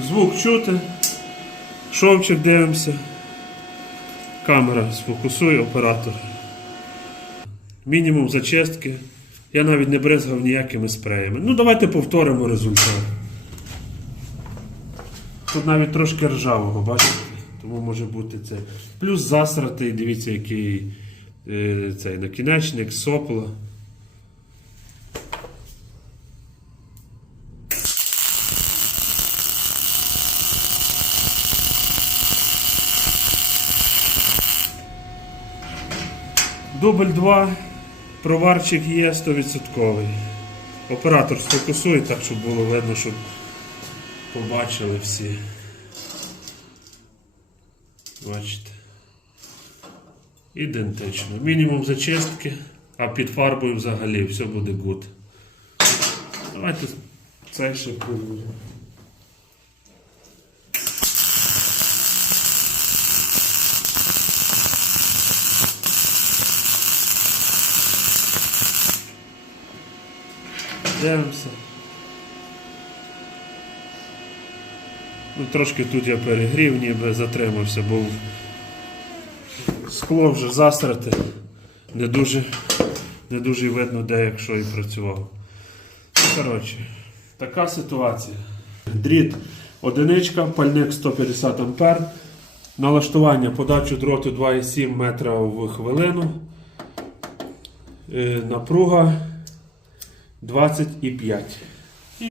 Звук чути. Шовчик дивимося. Камера сфокусує оператор. Мінімум зачистки. Я навіть не бризгав ніякими спреями. Ну, давайте повторимо результат. Тут навіть трошки ржавого, бачите? Тому може бути це. Плюс засратий, дивіться, який е, цей накінечник, сопло. Дубль 2. Проварчик є 100%. Оператор сфокусує так, щоб було видно, щоб побачили всі. Бачите. Ідентично. Мінімум зачистки, а під фарбою взагалі все буде гуд. Давайте цей ще провіримо. Дивимося. Ну, трошки тут я перегрів, ніби затримався, бо скло вже засрате. Не дуже, не дуже видно, де якщо і працював. Ну, Коротше, така ситуація. Дріт одиничка, пальник 150 ампер. Налаштування подачу дроту 2,7 метра в хвилину. Е, і 25.